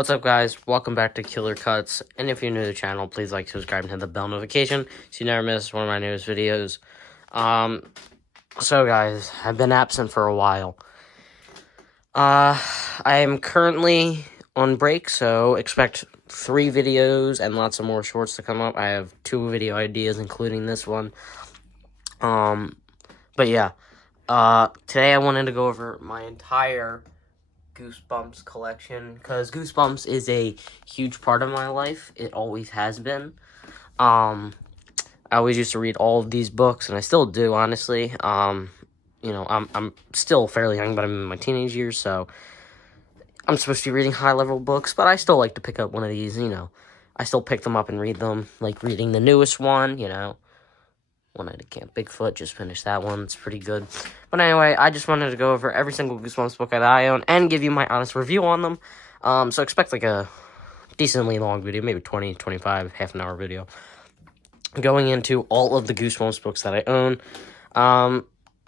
What's up, guys? Welcome back to Killer Cuts, and if you're new to the channel, please like, subscribe, and hit the bell notification so you never miss one of my newest videos. So guys, I've been absent for a while. I am currently on break, so expect 3 videos and lots of more shorts to come up. I have 2 video ideas, including this one. But yeah, today I wanted to go over my entire Goosebumps collection, because Goosebumps is a huge part of my life. It always has been. I always used to read all of these books, and I still do, honestly. You know, I'm still fairly young, but I'm in my teenage years, so I'm supposed to be reading high-level books, but I still like to pick up one of these, you know. I still pick them up and read them, like reading the newest one, you know. One Night at Camp Bigfoot, just finished that one. It's pretty good. But anyway, I just wanted to go over every single Goosebumps book that I own and give you my honest review on them. So expect like a decently long video, maybe 20, 25, half an hour video, going into all of the Goosebumps books that I own.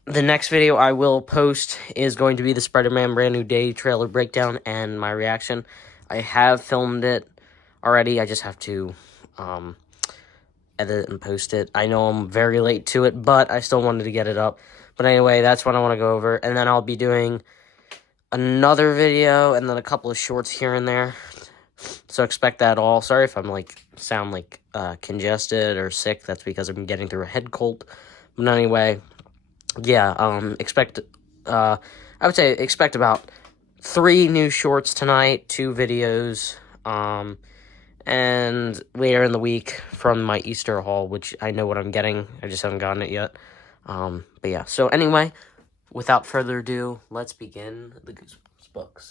The next video I will post is going to be the Spider-Man Brand New Day trailer breakdown and my reaction. I have filmed it already. I just have to edit and post it. I know I'm very late to it, but I still wanted to get it up. But anyway, that's what I want to go over. And then I'll be doing another video and then a couple of shorts here and there. So expect that all. Sorry if I'm sound congested or sick. That's because I'm getting through a head cold. But anyway, yeah, I would say expect about 3 new shorts tonight, 2 videos, and later in the week from my Easter haul, which I know what I'm getting. I just haven't gotten it yet. But yeah, so anyway, without further ado, let's begin the Goosebumps books.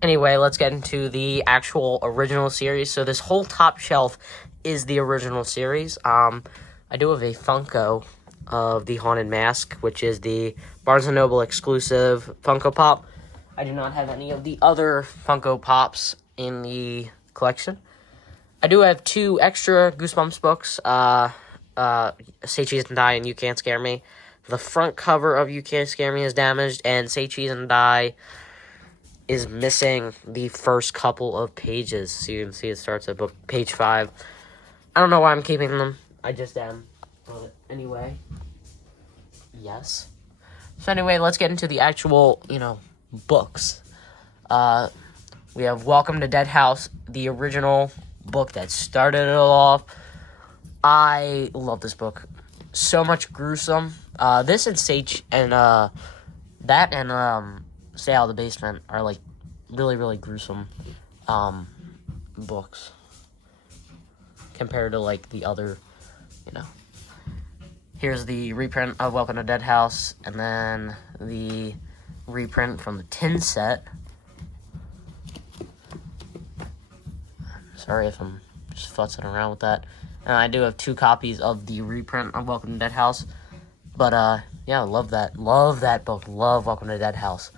Anyway, let's get into the actual original series. So this whole top shelf is the original series. I do have a Funko of the Haunted Mask, which is the Barnes & Noble exclusive Funko Pop. I do not have any of the other Funko Pops in the collection. I do have 2 extra Goosebumps books, Say Cheese and Die and You Can't Scare Me. The front cover of You Can't Scare Me is damaged, and Say Cheese and Die is missing the first couple of pages. So you can see it starts at page 5. I don't know why I'm keeping them. I just am. But anyway, yes. So anyway, let's get into the actual, books. We have Welcome to Dead House, the original book that started it all off. I love this book. So much gruesome. This and Sage and that and Stay Out of the Basement are really, really gruesome books compared to the other, Here's the reprint of Welcome to Dead House, and then the reprint from the tin set. Sorry if I'm just futzing around with that. And I do have 2 copies of the reprint of Welcome to Dead House. But, yeah, love that. Love that book. Love Welcome to Dead House.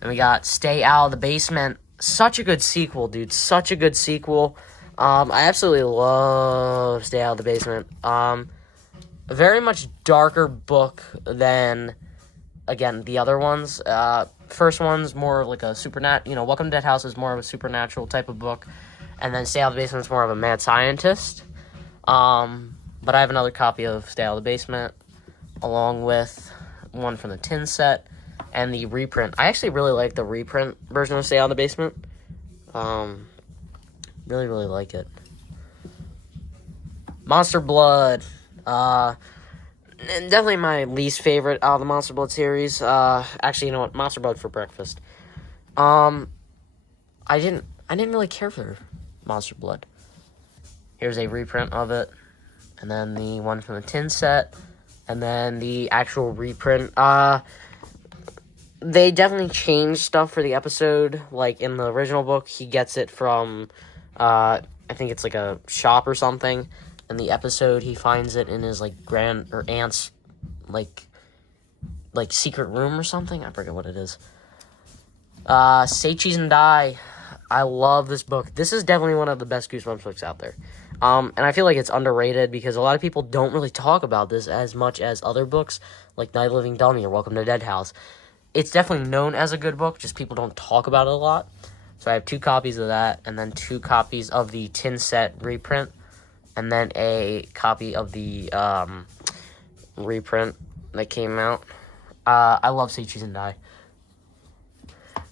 And we got Stay Out of the Basement. Such a good sequel, dude. Such a good sequel. I absolutely love Stay Out of the Basement. A very much darker book than, again, the other ones. First one's more like a supernatural, Welcome to Dead House is more of a supernatural type of book. And then Stay Out of the Basement is more of a mad scientist. But I have another copy of Stay Out of the Basement, along with one from the tin set, and the reprint. I actually really like the reprint version of Stay Out of the Basement. Really, really like it. Monster Blood. Definitely my least favorite out of the Monster Blood series. Actually, you know what? Monster Blood for breakfast. I didn't really care for Monster Blood. Here's a reprint of it, and then the one from the tin set, and then the actual reprint. They definitely changed stuff for the episode. Like in the original book, he gets it from, I think it's like a shop or something. In the episode, he finds it in his grand or aunt's secret room or something. I forget what it is. Say Cheese and Die. I love this book. This is definitely one of the best Goosebumps books out there. And I feel like it's underrated because a lot of people don't really talk about this as much as other books like Night of the Living Dummy or Welcome to Dead House. It's definitely known as a good book, just people don't talk about it a lot. So I have 2 copies of that, and then 2 copies of the tin set reprint, and then a copy of the reprint that came out. I love See, Choose, and Die.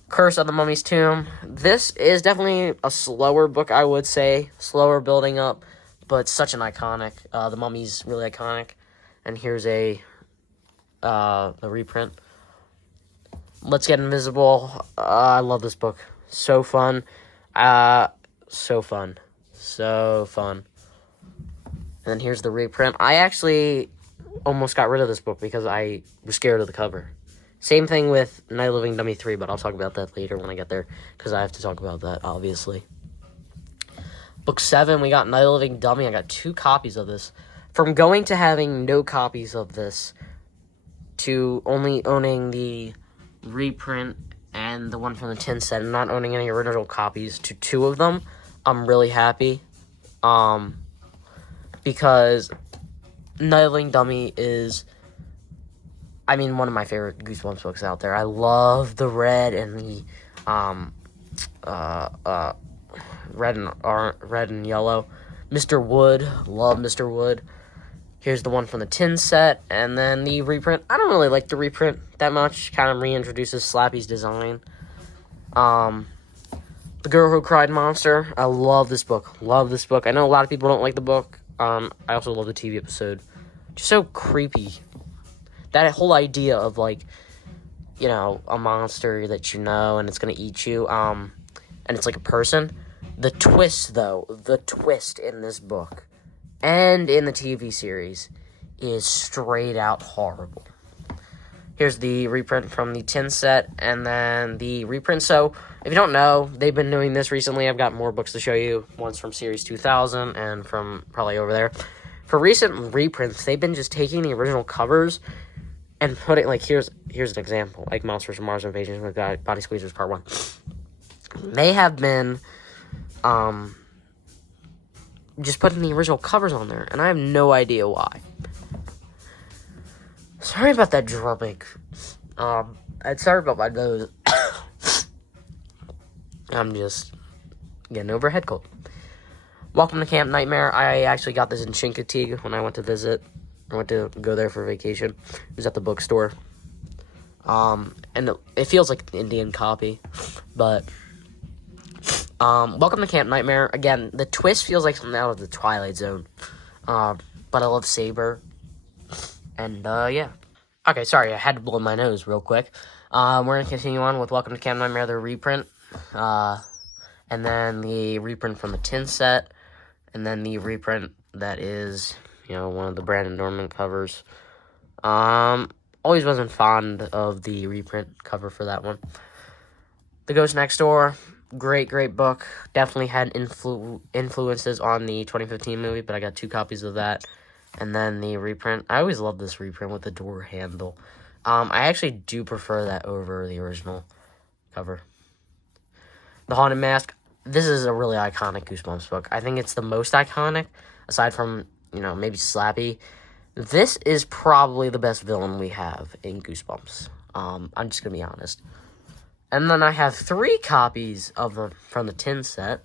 Curse of the Mummy's Tomb. This is definitely a slower book, I would say. Slower building up, but such an iconic. The Mummy's really iconic. And here's the reprint. Let's Get Invisible. I love this book. So fun. So fun. So fun. And then here's the reprint. I actually almost got rid of this book because I was scared of the cover. Same thing with Night of the Living Dummy 3, but I'll talk about that later when I get there, because I have to talk about that, obviously. Book 7, we got Night of the Living Dummy. I got 2 copies of this. From going to having no copies of this to only owning the reprint and the one from the tin set and not owning any original copies to 2 of them, I'm really happy. Because Night of the Living Dummy is, one of my favorite Goosebumps books out there. I love the red and the red and yellow. Mr. Wood, love Mr. Wood. Here's the one from the tin set, and then the reprint. I don't really like the reprint that much. Kind of reintroduces Slappy's design. The Girl Who Cried Monster. I love this book. Love this book. I know a lot of people don't like the book. I also love the TV episode. Just so creepy. That whole idea of, a monster that and it's going to eat you, and it's like a person. The twist, though, in this book and in the TV series is straight out horrible. Here's the reprint from the tin set, and then the reprint. So, if you don't know, they've been doing this recently. I've got more books to show you. One's from Series 2000 and from probably over there. For recent reprints, they've been just taking the original covers and putting, here's an example, like Monsters from Mars Invasion with Body Squeezers Part 1. They have been, just putting the original covers on there, and I have no idea why. Sorry about that drumming. Sorry about my nose. I'm just getting over a head cold. Welcome to Camp Nightmare. I actually got this in Chincoteague when I went to visit. I went to go there for vacation. It was at the bookstore. And it feels like an Indian copy. But, Welcome to Camp Nightmare. Again, the twist feels like something out of the Twilight Zone. But I love Saber. And, yeah. Okay, sorry, I had to blow my nose real quick. We're going to continue on with Welcome to Camp Nightmare, the reprint. And then the reprint from the tin set. And then the reprint that is, one of the Brandon Norman covers. Always wasn't fond of the reprint cover for that one. The Ghost Next Door. Great book. Definitely had influences on the 2015 movie, but I got 2 copies of that. And then the reprint. I always love this reprint with the door handle. I actually do prefer that over the original cover. The Haunted Mask. This is a really iconic Goosebumps book. I think it's the most iconic, aside from, maybe Slappy. This is probably the best villain we have in Goosebumps. I'm just going to be honest. And then I have 3 copies of them from the tin set.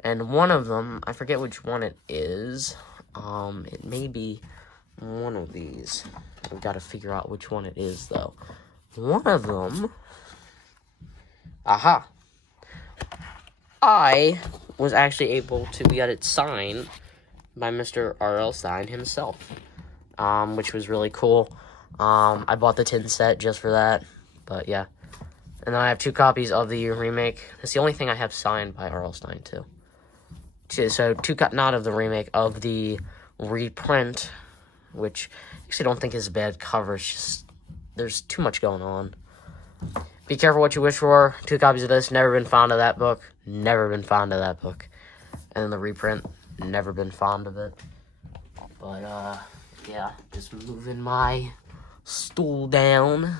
And one of them, I forget which one it is. It may be one of these. I've got to figure out which one it is, though. One of them... Aha! I was actually able to get it signed by Mr. R.L. Stein himself, which was really cool. I bought the tin set just for that, but yeah. And then I have 2 copies of the remake. That's the only thing I have signed by R.L. Stein, too. So, 2 not of the remake, of the reprint, which I actually don't think is a bad cover. It's just, there's too much going on. Be careful what you wish for. 2 copies of this. Never been fond of that book. Never been fond of that book. And then the reprint. Never been fond of it. But, yeah. Just moving my stool down.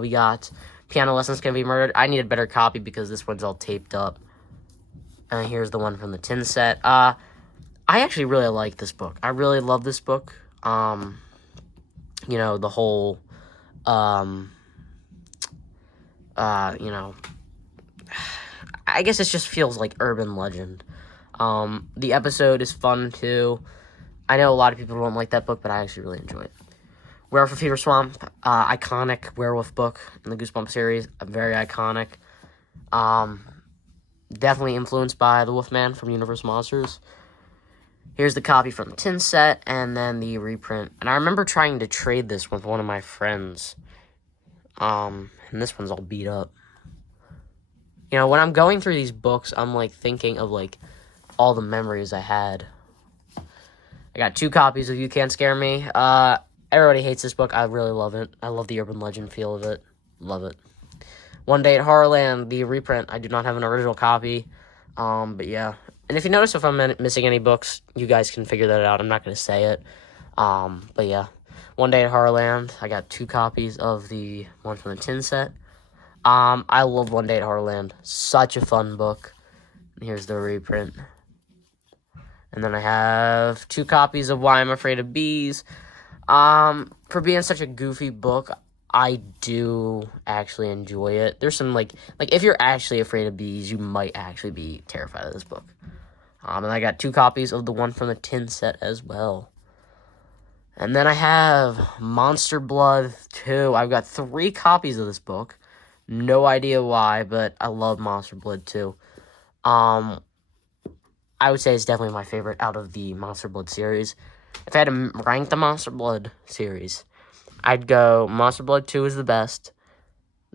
We got Piano Lessons Can Be Murdered. I need a better copy because this one's all taped up. And here's the one from the tin set. I actually really like this book. I really love this book. The whole, I I guess it just feels like urban legend. The episode is fun, too. I know a lot of people don't like that book, but I actually really enjoy it. Werewolf of Fever Swamp, iconic werewolf book in the Goosebumps series, very iconic. Definitely influenced by the Wolfman from Universal Monsters. Here's the copy from the tin set, and then the reprint. And I remember trying to trade this with one of my friends. And this one's all beat up. You know, when I'm going through these books, I'm, like, thinking of, like, all the memories I had. I got 2 copies of You Can't Scare Me. Everybody hates this book. I really love it. I love the urban legend feel of it. Love it. One Day at Horrorland, the reprint. I do not have an original copy. But yeah. And if you notice if I'm missing any books, you guys can figure that out. I'm not going to say it. But yeah. One Day at Horrorland. I got 2 copies of the one from the tin set. I love One Day at Horrorland. Such a fun book. Here's the reprint. And then I have 2 copies of Why I'm Afraid of Bees. For being such a goofy book, I do actually enjoy it. There's some, like if you're actually afraid of bees, you might actually be terrified of this book. And I got 2 copies of the one from the tin set as well. And then I have Monster Blood 2. I've got 3 copies of this book. No idea why, but I love Monster Blood 2. I would say it's definitely my favorite out of the Monster Blood series. If I had to rank the Monster Blood series, I'd go Monster Blood 2 is the best,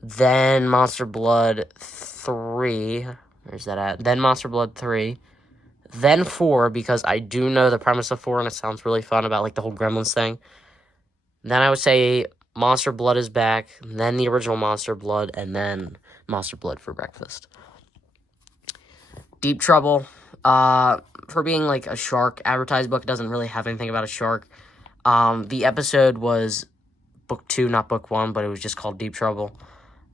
then Monster Blood 3, where's that at? Then Monster Blood 3, then 4, because I do know the premise of 4, and it sounds really fun about, like, the whole Gremlins thing. Then I would say Monster Blood is back, then the original Monster Blood, and then Monster Blood for breakfast. Deep Trouble, for being, like, a shark advertised book, it doesn't really have anything about a shark. The episode was book 2, not book 1, but it was just called Deep Trouble.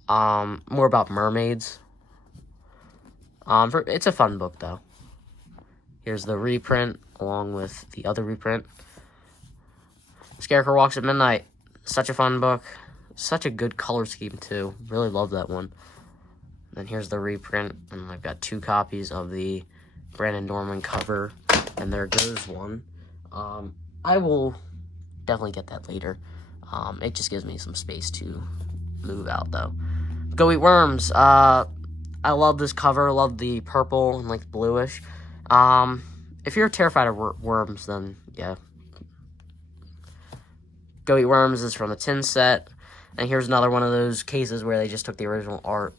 More about mermaids. It's a fun book, though. Here's the reprint, along with the other reprint. Scarecrow Walks at Midnight. Such a fun book. Such a good color scheme, too. Really love that one. Then here's the reprint, and I've got 2 copies of the Brandon Norman cover, and there goes one. I will definitely get that later. It just gives me some space to move out, though. Go Eat Worms. I love this cover. Love the purple and, like, bluish. If you're terrified of worms, then, yeah. Go Eat Worms is from the tin set. And here's another one of those cases where they just took the original art.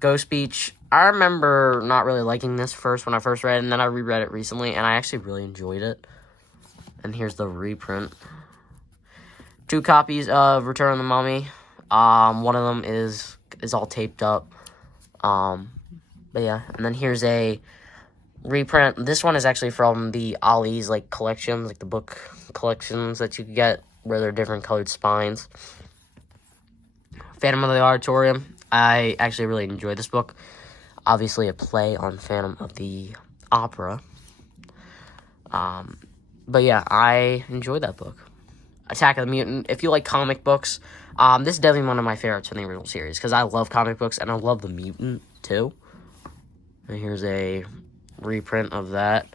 Ghost Beach. I remember not really liking this when I first read it, and then I reread it recently, and I actually really enjoyed it. And here's the reprint. 2 copies of Return of the Mummy. One of them is all taped up. But yeah, and then here's a reprint. This one is actually from the Ollie's, like, collections, like the book collections that you could get, where they're different colored spines. Phantom of the Auditorium. I actually really enjoyed this book. Obviously a play on Phantom of the Opera. But yeah, I enjoyed that book. Attack of the Mutant. If you like comic books, this is definitely one of my favorites from the original series, because I love comic books, and I love the mutant, too. And here's a reprint of that.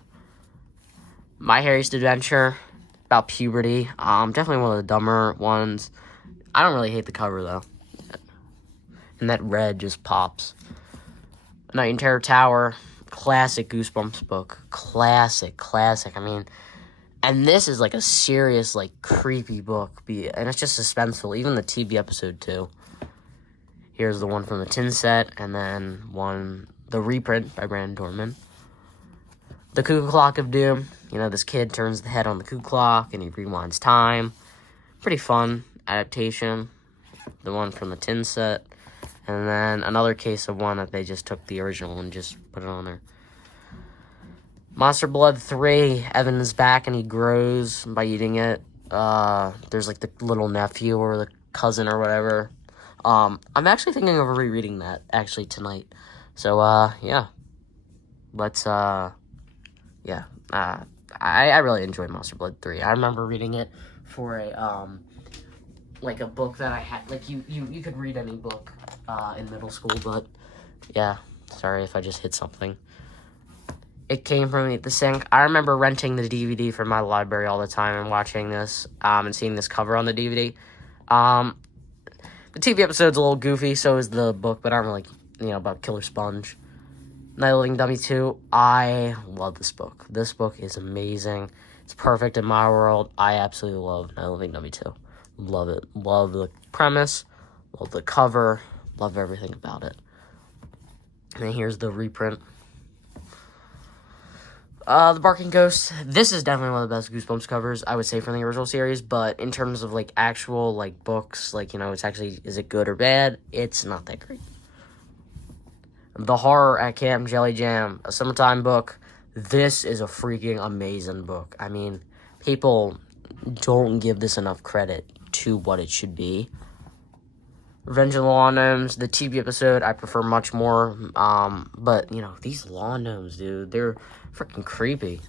My Harriest Adventure, about puberty. Definitely one of the dumber ones. I don't really hate the cover, though. And that red just pops. Night in Terror Tower, classic Goosebumps book. Classic. I mean, and this is, like, a serious, like, creepy book. And it's just suspenseful. Even the TV episode, too. Here's the one from the tin set. And then the reprint by Brandon Dorman. The Cuckoo Clock of Doom. You know, this kid turns the head on the cuckoo clock and he rewinds time. Pretty fun adaptation. The one from the tin set. And then another case of one that they just took the original and just put it on there. Monster Blood 3. Evan is back and he grows by eating it. There's, like, the little nephew or the cousin or whatever. I'm actually thinking of rereading that, actually, tonight. So, yeah. I really enjoyed Monster Blood 3. I remember reading it for a book that I had. Like, you could read any book in middle school, but Yeah, sorry if I just hit something. It came from the sink. I remember renting the DVD from my library all the time and watching this, and seeing this cover on the DVD. The TV episode's a little goofy, so is the book, but I don't really, about Killer Sponge. Night of the Living Dummy 2, I love this book. This book is amazing. It's perfect in my world. I absolutely love Night of the Living Dummy 2. Love it. Love the premise. Love the cover. Love everything about it. And then here's the reprint. The Barking Ghost. This is definitely one of the best Goosebumps covers, I would say, from the original series. But in terms of, actual, books, it's actually, is it good or bad? It's not that great. The Horror at Camp Jelly Jam, a summertime book. This is a freaking amazing book. I mean, people don't give this enough credit to what it should be. Revenge of the Lawn Gnomes, the TV episode, I prefer much more. But, these lawn gnomes, dude, they're freaking creepy.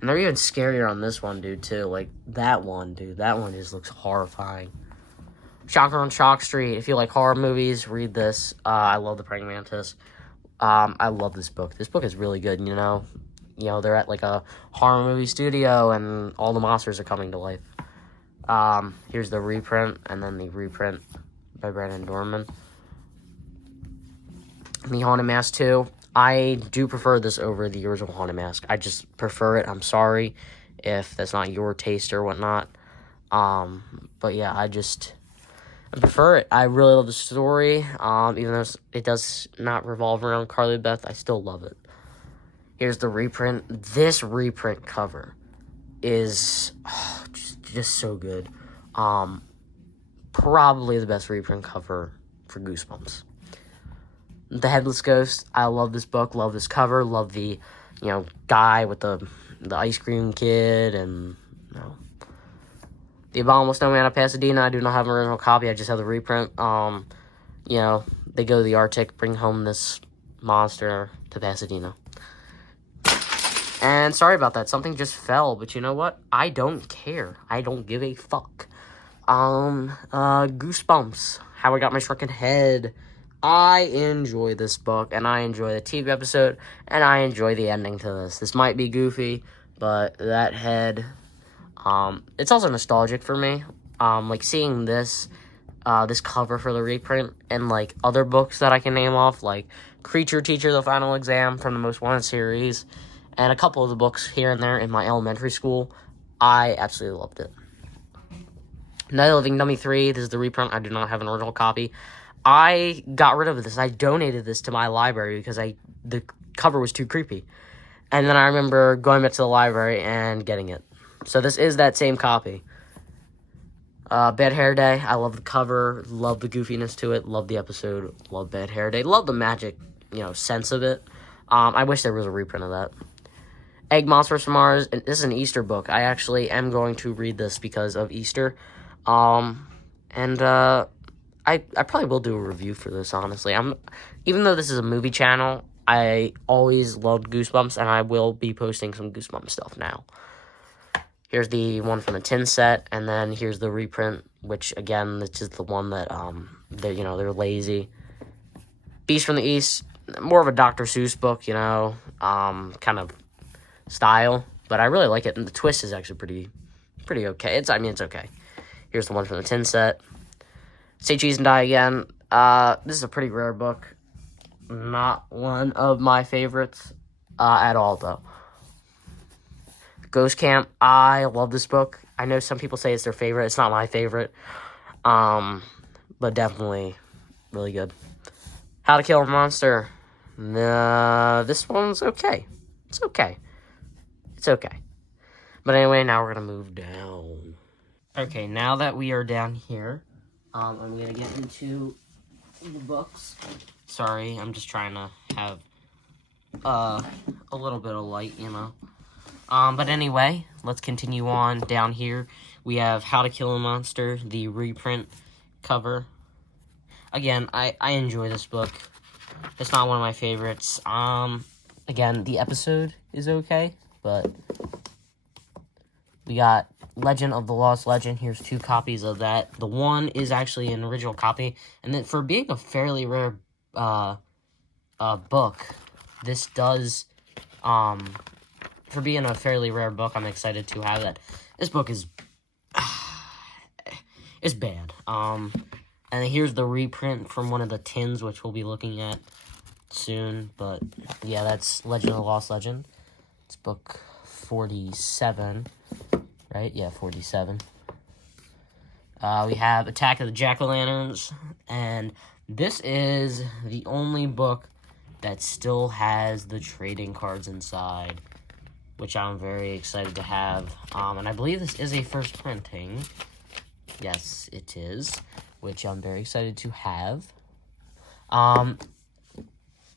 And they're even scarier on this one, dude, too. That one, dude, that one just looks horrifying. Shocker on Shock Street. If you like horror movies, read this. I love the Praying Mantis. I love this book. This book is really good, they're at, a horror movie studio, and all the monsters are coming to life. Here's the reprint, and then the reprint by Brandon Dorman. The Haunted Mask 2. I do prefer this over the original Haunted Mask. I just prefer it. I'm sorry if that's not your taste or whatnot. But yeah, I prefer it. I really love the story. Even though it does not revolve around Carly Beth, I still love it. Here's the reprint. This reprint cover is just so good. Probably the best reprint cover for Goosebumps. The Headless Ghost. I love this book. Love this cover. Love the, guy with the ice cream kid and, The Abominable Snowman of Pasadena. I do not have an original copy. I just have the reprint. They go to the Arctic, bring home this monster to Pasadena. And sorry about that. Something just fell, but you know what? I don't care. I don't give a fuck. Goosebumps. How I Got My Shrunken Head. I enjoy this book, and I enjoy the TV episode, and I enjoy the ending to this. This might be goofy, but that head... it's also nostalgic for me. Seeing this cover for the reprint and, other books that I can name off, like Creature Teacher, The Final Exam from the Most Wanted series, and a couple of the books here and there in my elementary school. I absolutely loved it. Night of the Living Dummy 3, this is the reprint. I do not have an original copy. I got rid of this. I donated this to my library because the cover was too creepy. And then I remember going back to the library and getting it. So this is that same copy. Bad Hair Day. I love the cover. Love the goofiness to it. Love the episode. Love Bad Hair Day. Love the magic, sense of it. I wish there was a reprint of that. Egg Monsters from Mars. And this is an Easter book. I actually am going to read this because of Easter. I probably will do a review for this, honestly. Even though this is a movie channel, I always loved Goosebumps, and I will be posting some Goosebumps stuff now. Here's the one from the tin set, and then here's the reprint, which, again, this is the one that, they're lazy. Beast from the East, more of a Dr. Seuss book, kind of style, but I really like it, and the twist is actually pretty okay. It's okay. Here's the one from the tin set. Say Cheese and Die Again. This is a pretty rare book. Not one of my favorites at all, though. Ghost Camp. I love this book. I know some people say it's their favorite. It's not my favorite. But definitely really good. How to Kill a Monster. This one's okay. It's okay. But anyway, now we're going to move down. Okay, now that we are down here, I'm going to get into the books. Sorry, I'm just trying to have a little bit of light, But anyway, let's continue on down here. We have How to Kill a Monster, the reprint cover. Again, I enjoy this book. It's not one of my favorites. Again, the episode is okay, but we got Legend of the Lost Legend. Here's 2 copies of that. The one is actually an original copy, and then for being a fairly rare book. This does, for being a fairly rare book, I'm excited to have that. This book is bad. And here's the reprint from one of the tins, which we'll be looking at soon. But yeah, that's Legend of the Lost Legend. It's book 47, right? Yeah, 47. We have Attack of the Jack-o'-lanterns, and this is the only book that still has the trading cards inside, which I'm very excited to have. And I believe this is a first printing. Yes, it is, which I'm very excited to have.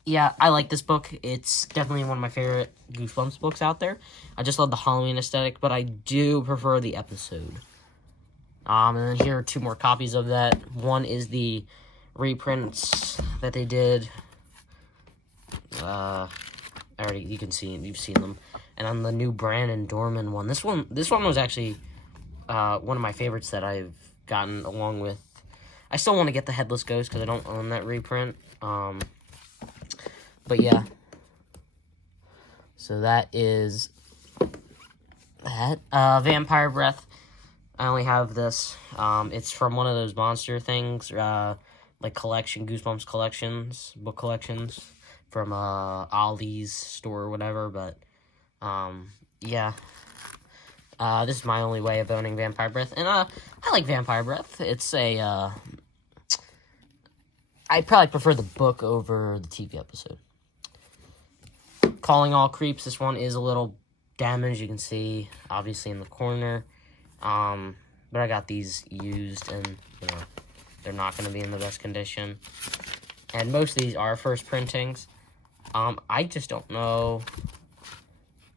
Yeah, I like this book. It's definitely one of my favorite Goosebumps books out there. I just love the Halloween aesthetic, but I do prefer the episode. And then here are 2 more copies of that. One is the reprints that they did. You can see, you've seen them. And on the new Brandon Dorman one. This one was actually one of my favorites that I've gotten, along with. I still want to get the Headless Ghost because I don't own that reprint. But yeah. So that is that. Vampire Breath. I only have this. It's from one of those monster things, like Goosebumps collections, book collections, from Ollie's store or whatever. But yeah, this is my only way of owning Vampire Breath, and I like Vampire Breath. It's a I probably prefer the book over the TV episode. Calling All Creeps. This one is a little damaged. You can see, obviously, in the corner. But I got these used, and, you know, they're not going to be in the best condition. And most of these are first printings. I just don't know.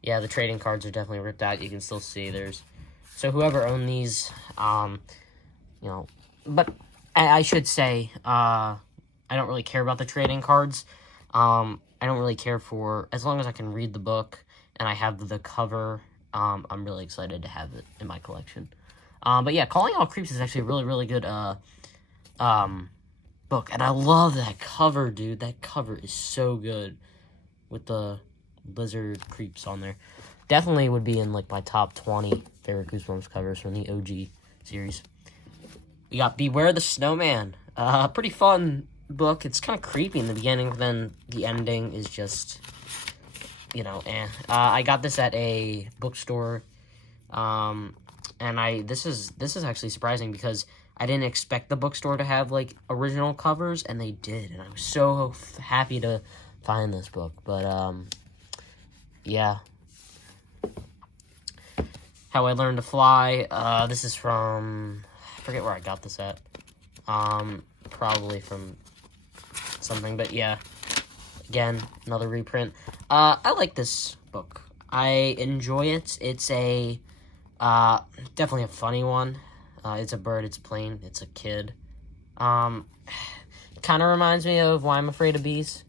Yeah, the trading cards are definitely ripped out. You can still see there's... So whoever owned these, you know... But I should say, I don't really care about the trading cards. I don't really care for... As long as I can read the book and I have the cover... I'm really excited to have it in my collection. But yeah, Calling All Creeps is actually a really, really good book. And I love that cover, dude. That cover is so good with the lizard creeps on there. Definitely would be in, like, my top 20 favorite Goosebumps covers from the OG series. We got Beware the Snowman. Pretty fun book. It's kind of creepy in the beginning, but then the ending is just... You know, I got this at a bookstore, and this is actually surprising because I didn't expect the bookstore to have, like, original covers, and they did, and I was so happy to find this book. But yeah, How I Learned to Fly. This is from, I forget where I got this at. Probably from something, but yeah. Again, another reprint. I like this book. I enjoy it. It's a, definitely a funny one. It's a bird, it's a plane, it's a kid. Kind of reminds me of Why I'm Afraid of Bees,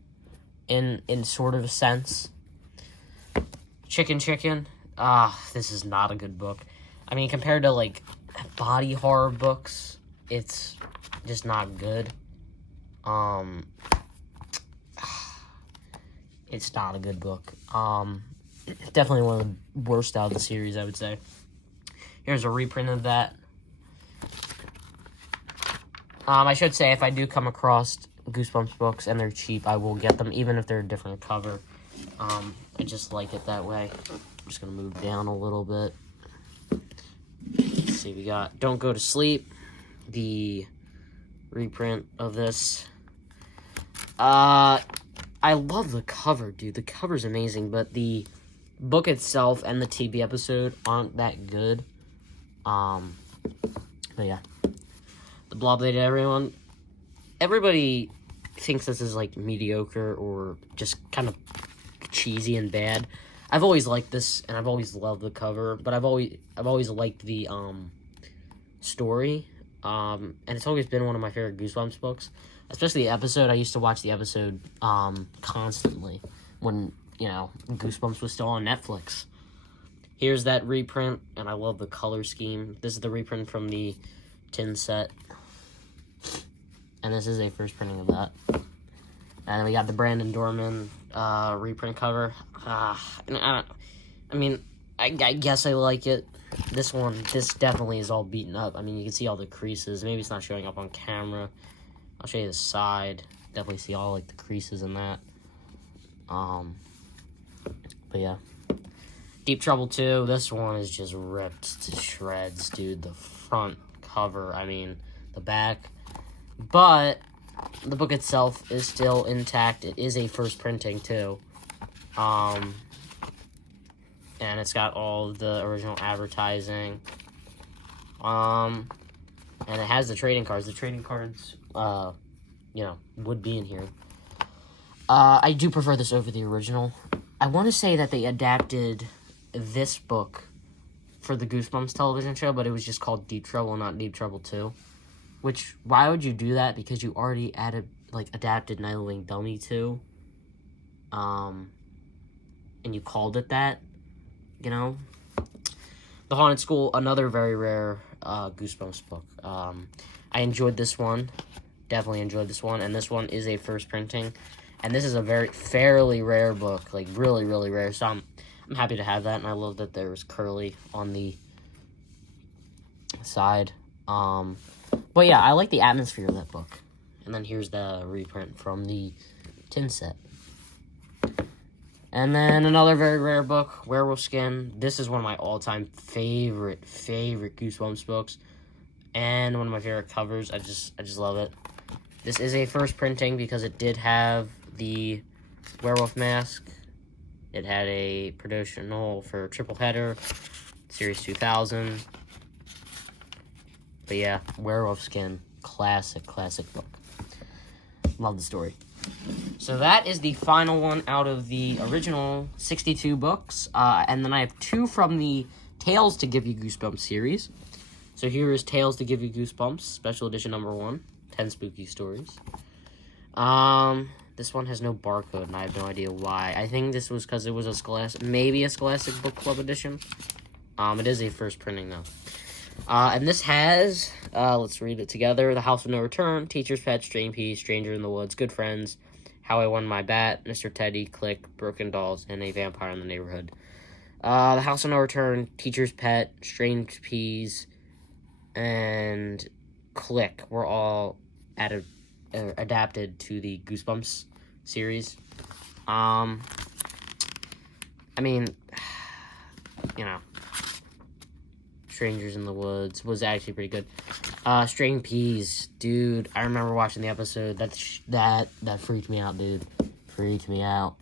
in sort of a sense. Chicken. This is not a good book. I mean, compared to, like, body horror books, it's just not good. It's not a good book. Definitely one of the worst out of the series, I would say. Here's a reprint of that. I should say, if I do come across Goosebumps books and they're cheap, I will get them, even if they're a different cover. I just like it that way. I'm just going to move down a little bit. Let's see, we got Don't Go to Sleep, the reprint of this. I love the cover, dude. The cover's amazing, but the book itself and the TV episode aren't that good. But yeah. The Blob They Did Everyone. Everybody thinks this is, like, mediocre or just kind of cheesy and bad. I've always liked this, and I've always loved the cover, but I've always liked the, story. And it's always been one of my favorite Goosebumps books. Especially the episode. I used to watch the episode constantly when, you know, Goosebumps was still on Netflix. Here's that reprint, and I love the color scheme. This is the reprint from the tin set. And this is a first printing of that. And then we got the Brandon Dorman reprint cover. I guess I like it. This definitely is all beaten up. I mean, you can see all the creases. Maybe it's not showing up on camera. I'll show you the side. Definitely see all, like, the creases in that. But yeah. Deep Trouble 2. This one is just ripped to shreds, dude. The front cover, I mean, the back. But the book itself is still intact. It is a first printing, too. And it's got all of the original advertising. And it has the trading cards. The trading cards, would be in here. I do prefer this over the original. I want to say that they adapted this book for the Goosebumps television show, but it was just called Deep Trouble, not Deep Trouble 2. Which, why would you do that? Because you already adapted Night of the Living Dummy 2. And you called it that, you know? The Haunted School, another very rare Goosebumps book. I enjoyed this one. Definitely enjoyed this one. And this one is a first printing. And this is a fairly rare book. Like, really, really rare. So I'm happy to have that. And I love that there was Curly on the side. But yeah, I like the atmosphere of that book. And then here's the reprint from the tin set. And then another very rare book, Werewolf Skin. This is one of my all-time favorite Goosebumps books. And one of my favorite covers. I just love it. This is a first printing because it did have the werewolf mask. It had a promotional for Triple Header, Series 2000. But yeah, Werewolf Skin, classic book. Love the story. So that is the final one out of the original 62 books. And then I have 2 from the Tales to Give You Goosebumps series. So here is Tales to Give You Goosebumps, special edition number 1, 10 spooky stories. This one has no barcode, and I have no idea why. I think this was because it was maybe a Scholastic Book Club edition. It is a first printing, though. And this has, let's read it together. The House of No Return, Teacher's Pet, Strange Peas, Stranger in the Woods, Good Friends, How I Won My Bat, Mr. Teddy, Click, Broken Dolls, and A Vampire in the Neighborhood. The House of No Return, Teacher's Pet, Strange Peas, and Click were all adapted to the Goosebumps series. I mean, Strangers in the Woods was actually pretty good. Strange Peas, dude, I remember watching the episode. That freaked me out, dude. Freaked me out.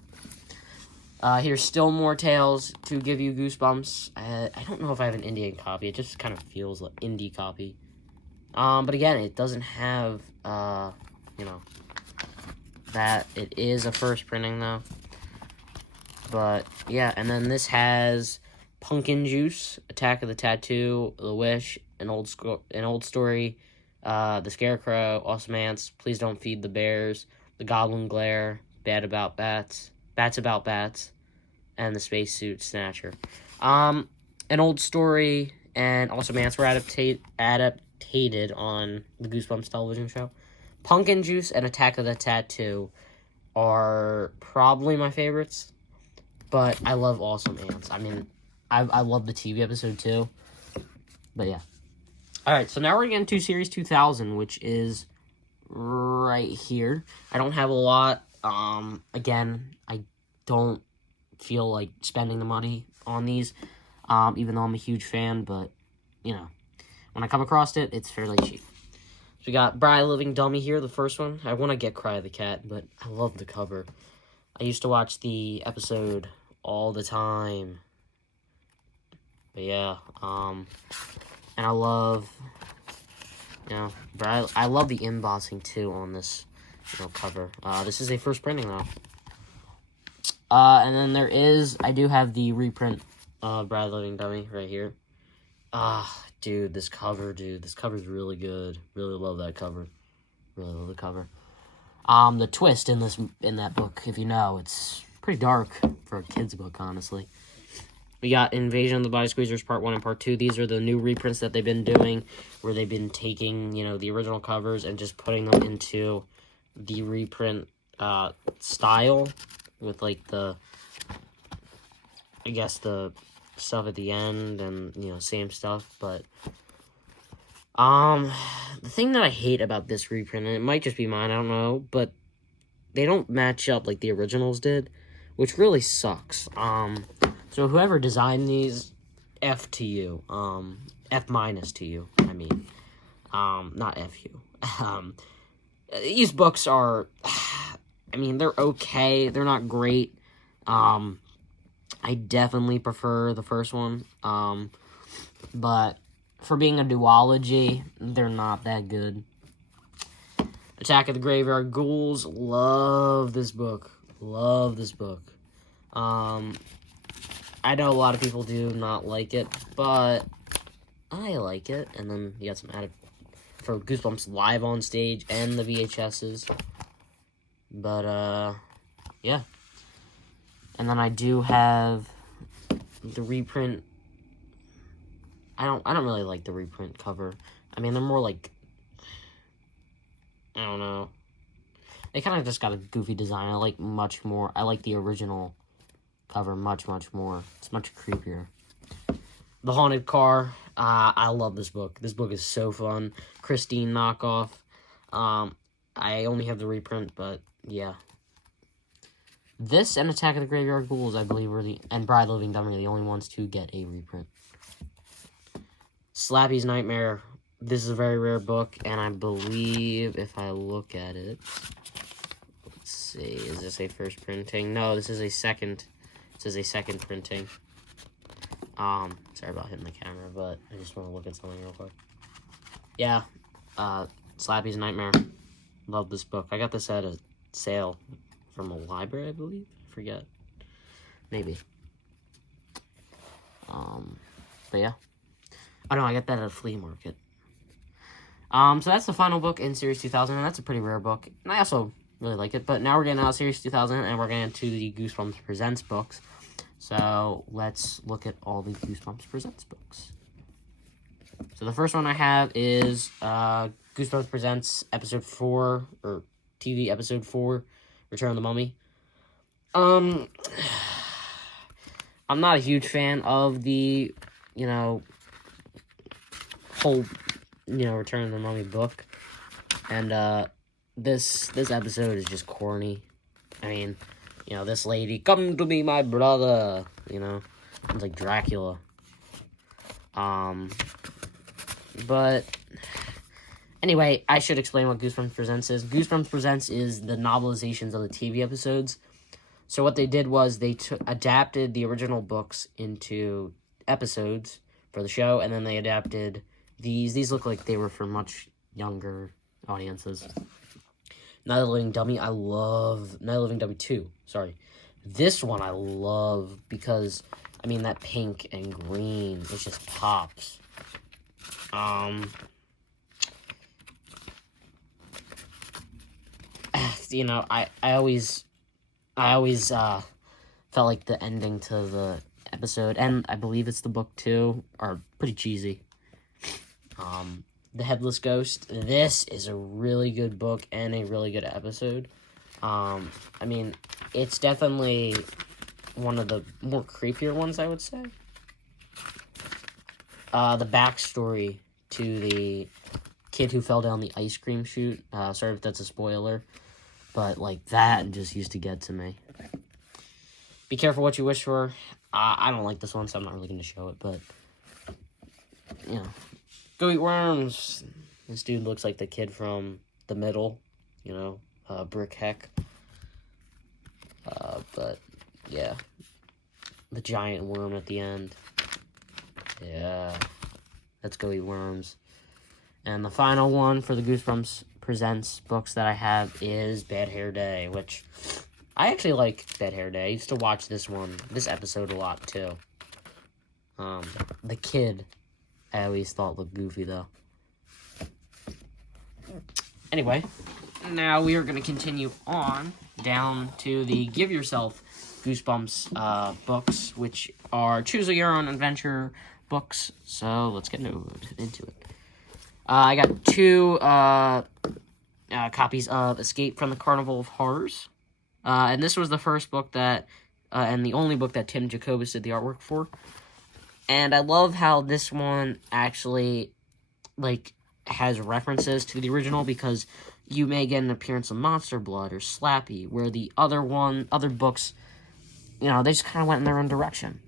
Here's still more Tales to Give You Goosebumps. I don't know if I have an Indian copy. It just kind of feels like indie copy. But again, it doesn't have, that it is a first printing, though. But, yeah, and then this has Pumpkin Juice, Attack of the Tattoo, The Wish, An Old Story, The Scarecrow, Awesome Ants, Please Don't Feed the Bears, The Goblin Glare, Bats About Bats, and The Spacesuit Snatcher. An Old Story and Awesome Ants were adapted on the Goosebumps television show. Pumpkin Juice and Attack of the Tattoo are probably my favorites, but I love Awesome Ants. I mean, I love the TV episode too, but yeah. Alright, so now we're getting to Series 2000, which is right here. I don't have a lot. Again, I don't feel like spending the money on these, even though I'm a huge fan, but, when I come across it, it's fairly cheap. So we got Bride of the Living Dummy here, the first one. I want to get Cry of the Cat, but I love the cover. I used to watch the episode all the time. But yeah, and I love, I love the embossing too on this, cover. This is a first printing though. And then I do have the reprint of Bride of the Living Dummy right here. Dude, this cover's really good. Really love that cover. Really love the cover. The twist in that book, if you know, it's pretty dark for a kid's book, honestly. We got Invasion of the Body Squeezers Part 1 and Part 2. These are the new reprints that they've been doing, where they've been taking, the original covers and just putting them into the reprint style with, like, the stuff at the end and, same stuff, but, the thing that I hate about this reprint, and it might just be mine, I don't know, but they don't match up like the originals did, which really sucks. So whoever designed these, F to you, F minus to you, I mean, not F you. These books are, I mean, they're okay, they're not great. I definitely prefer the first one, but for being a duology, they're not that good. Attack of the Graveyard Ghouls, love this book. Love this book. I know a lot of people do not like it, but I like it. And then you got some added for Goosebumps live on stage and the VHSs. But, yeah. And then I do have the reprint. I don't really like the reprint cover. I mean, they're more like, I don't know. They kind of just got a goofy design. I like the original cover much, much more. It's much creepier. The Haunted Car. I love this book. This book is so fun. Christine knockoff. I only have the reprint, but yeah. This and Attack of the Graveyard Ghouls, I believe, and Bride Living Dummy are the only ones to get a reprint. Slappy's Nightmare. This is a very rare book, and I believe if I look at it, let's see, is this a first printing? No, this is a second. This is a second printing. Sorry about hitting the camera, but I just want to look at something real quick. Yeah, Slappy's Nightmare. Love this book. I got this at a sale from a library, I believe. I forget. Maybe. But yeah. Oh no, I got that at a flea market. So that's the final book in Series 2000, and that's a pretty rare book, and I also really like it. But now we're getting out of Series 2000, and we're getting into the Goosebumps Presents books. So let's look at all the Goosebumps Presents books. So the first one I have is Goosebumps Presents Episode 4, or TV Episode 4, Return of the Mummy. I'm not a huge fan of the, whole, Return of the Mummy book. And, this episode is just corny. I mean, this lady, come to me, my brother, it's like Dracula. But anyway, I should explain what Goosebumps Presents is. Goosebumps Presents is the novelizations of the TV episodes. So what they did was they adapted the original books into episodes for the show, and then they adapted these. These look like they were for much younger audiences. Night of the Living Dummy, I love Night of the Living Dummy 2, sorry. This one I love because, I mean, that pink and green, it just pops. I always felt like the ending to the episode, and I believe it's the book too, are pretty cheesy. The Headless Ghost, this is a really good book and a really good episode. I mean, it's definitely one of the more creepier ones, I would say. The backstory to the kid who fell down the ice cream chute, sorry if that's a spoiler, but, like, that just used to get to me. Be Careful What You Wish For. I don't like this one, so I'm not really going to show it, but, Go Eat Worms. This dude looks like the kid from The Middle, Brick Heck. But, yeah. The giant worm at the end. Yeah. Let's Go Eat Worms. And the final one for the Goosebumps Presents books that I have is Bad Hair Day, which I actually like Bad Hair Day. I used to watch this episode a lot, too. The kid, I always thought looked goofy, though. Anyway, now we are going to continue on down to the Give Yourself Goosebumps books, which are Choose Your Own Adventure books. So let's get into it. I got two copies of Escape from the Carnival of Horrors. And this was the first book that, and the only book that Tim Jacobus did the artwork for. And I love how this one actually, like, has references to the original, because you may get an appearance of Monster Blood or Slappy, where the other books, you know, they just kind of went in their own direction.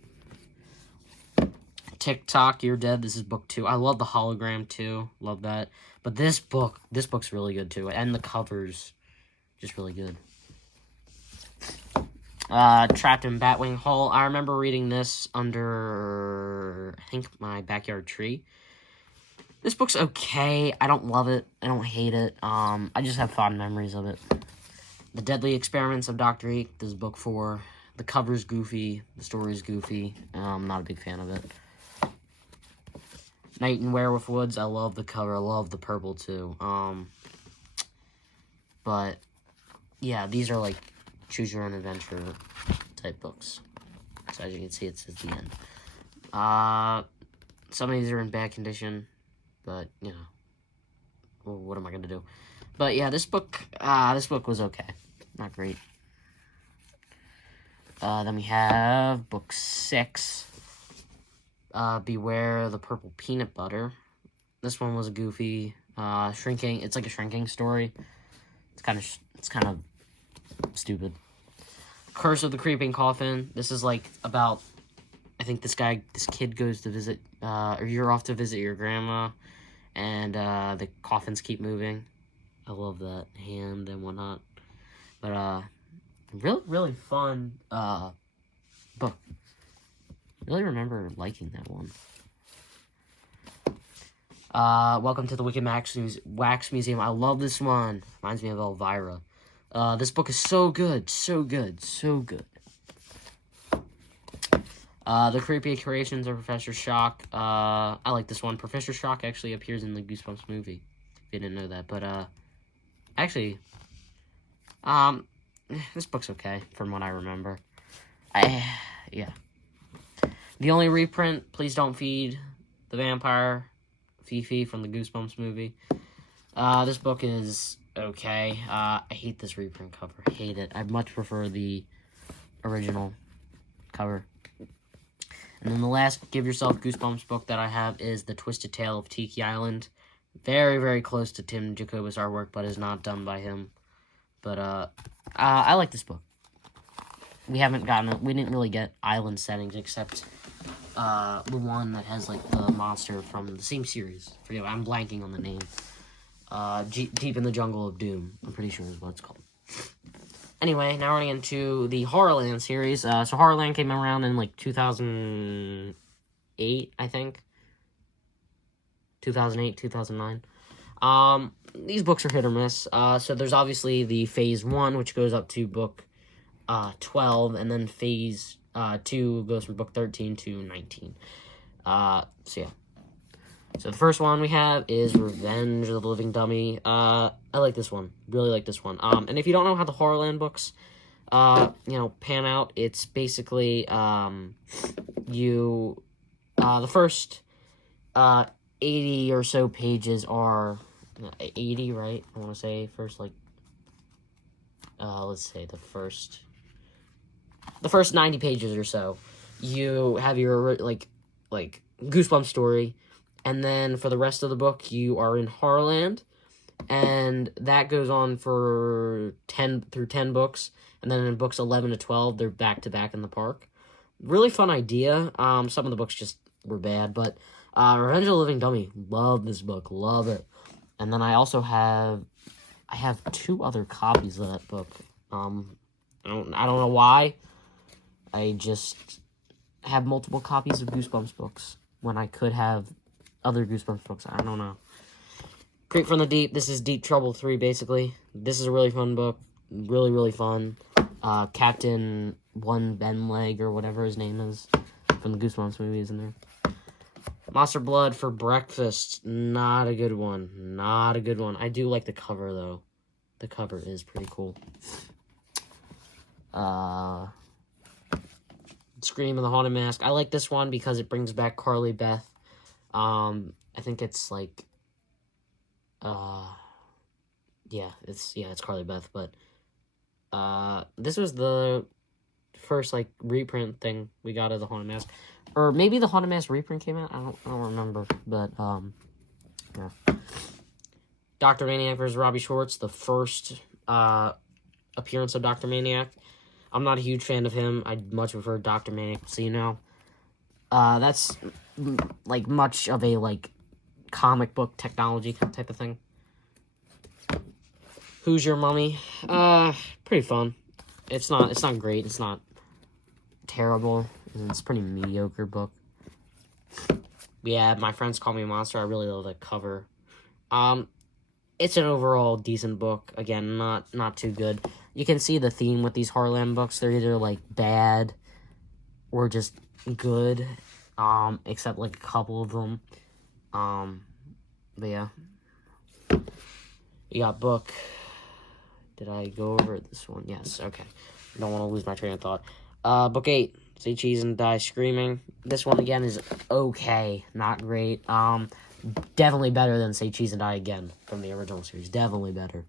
TikTok, You're Dead, this is book 2. I love the hologram, too. Love that. But this book's really good, too. And the cover's just really good. Trapped in Batwing Hall. I remember reading this under, I think, my backyard tree. This book's okay. I don't love it. I don't hate it. I just have fond memories of it. The Deadly Experiments of Dr. Eek. This is book 4. The cover's goofy. The story's goofy. I'm not a big fan of it. Night in Werewolf Woods. I love the cover. I love the purple, too. But, yeah, these are, like, choose your own adventure type books. So, as you can see, it says the end. Some of these are in bad condition. But, you know, well, what am I going to do? But, yeah, this book was okay. Not great. Then we have book 6. Beware the Purple Peanut Butter. This one was a goofy, shrinking. It's like a shrinking story. It's kind of stupid. Curse of the Creeping Coffin. This is like about, I think this kid goes to visit, or you're off to visit your grandma, and the coffins keep moving. I love that hand and whatnot. But really fun book. Really remember liking that one. Welcome to the Wicked Wax Museum. I love this one. Reminds me of Elvira. This book is so good, so good, so good. The Creepy Creations of Professor Shock. I like this one. Professor Shock actually appears in the Goosebumps movie. If you didn't know that, but actually, this book's okay from what I remember. Yeah. The only reprint, Please Don't Feed the Vampire, Fifi from the Goosebumps movie. This book is okay. I hate this reprint cover. Hate it. I much prefer the original cover. And then the last Give Yourself Goosebumps book that I have is The Twisted Tale of Tiki Island. Very, very close to Tim Jacobus' artwork, but is not done by him. But, I like this book. We didn't really get island settings, except, the one that has, like, the monster from the same series. I'm blanking on the name. Deep in the Jungle of Doom, I'm pretty sure is what it's called. Anyway, now we're getting into the Horrorland series. So Horrorland came around in, like, 2008, I think. 2008, 2009. These books are hit or miss. So there's obviously the Phase 1, which goes up to book 12, and then Phase 2 goes from book 13 to 19. So yeah. So the first one we have is Revenge of the Living Dummy. I like this one. Really like this one. And if you don't know how the Horrorland books, pan out, it's basically, the first, 80 or so pages are, 80, right? I want to say first, like, let's say the first 90 pages or so, you have your, like, Goosebumps story, and then for the rest of the book, you are in Horrorland, and that goes on for 10 books, and then in books 11 to 12, they're back-to-back in the park. Really fun idea. Some of the books just were bad, but Revenge of the Living Dummy, love this book, love it. And then I also have 2 other copies of that book. I don't know why. I just have multiple copies of Goosebumps books when I could have other Goosebumps books. I don't know. Creep from the Deep. This is Deep Trouble 3, basically. This is a really fun book. Really, really fun. Captain One Ben Leg, or whatever his name is, from the Goosebumps movie, is in there. Monster Blood for Breakfast. Not a good one. Not a good one. I do like the cover, though. The cover is pretty cool. Scream of the Haunted Mask. I like this one because it brings back Carly Beth. I think it's like, Yeah, it's Carly Beth, but this was the first like reprint thing we got of the Haunted Mask, or maybe the Haunted Mask reprint came out. I don't remember, but yeah. Dr. Maniac versus Robbie Schwartz, the first appearance of Dr. Maniac. I'm not a huge fan of him. I'd much prefer Dr. Maniac. So that's like much of a like comic book technology type of thing. Who's Your Mummy? Pretty fun. It's not great. It's not terrible. It's a pretty mediocre book. Yeah, My Friends Call Me a Monster. I really love that cover. It's an overall decent book. Again, not too good. You can see the theme with these Harlan books. They're either like bad or just good. Except like a couple of them. But yeah. You got book. Did I go over this one? Yes, okay. I don't want to lose my train of thought. Book 8. Say Cheese and Die Screaming. This one, again, is okay. Not great. Definitely better than Say Cheese and Die Again from the original series. Definitely better.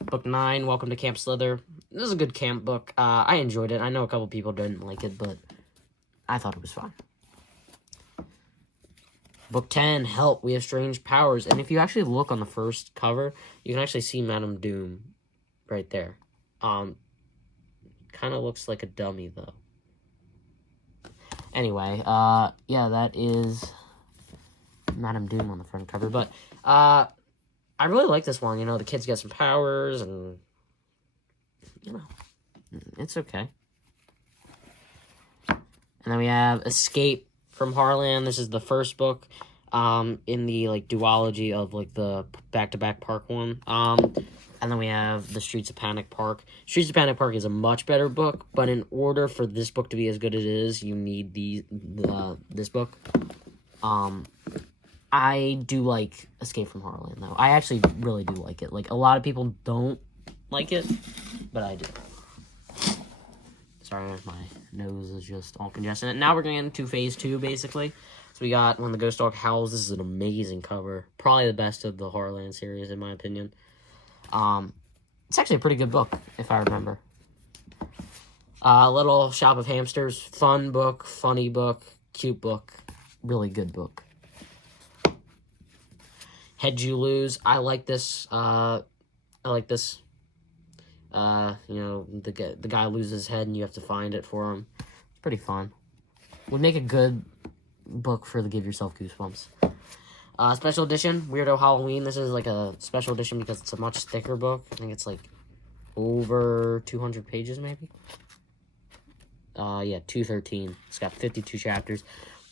Book 9, Welcome to Camp Slither. This is a good camp book. I enjoyed it. I know a couple people didn't like it, but I thought it was fun. Book 10, Help, We Have Strange Powers. And if you actually look on the first cover, you can actually see Madame Doom right there. Kind of looks like a dummy, though. Anyway, yeah, that is Madame Doom on the front cover. But, I really like this one. You know, the kids get some powers, and, you know, it's okay. And then we have Escape from Harlan. This is the first book in the like duology of like the back-to-back Park one. And then we have The Streets of Panic Park. Streets of Panic Park is a much better book, but in order for this book to be as good as it is, you need this book. I do like Escape from Harlan, though. I actually really do like it. Like, a lot of people don't like it, but I do. Sorry, my nose is just all congested. And now we're going into phase 2, basically. So we got When the Ghost Dog Howls. This is an amazing cover. Probably the best of the Harlan series, in my opinion. It's actually a pretty good book, if I remember. Little Shop of Hamsters. Fun book, funny book, cute book. Really good book. Head You Lose. I like this. You know, the guy loses his head and you have to find it for him. It's pretty fun. Would make a good book for the Give Yourself Goosebumps. Special edition, Weirdo Halloween. This is like a special edition because it's a much thicker book. I think it's like over 200 pages, maybe. Yeah, 213. It's got 52 chapters.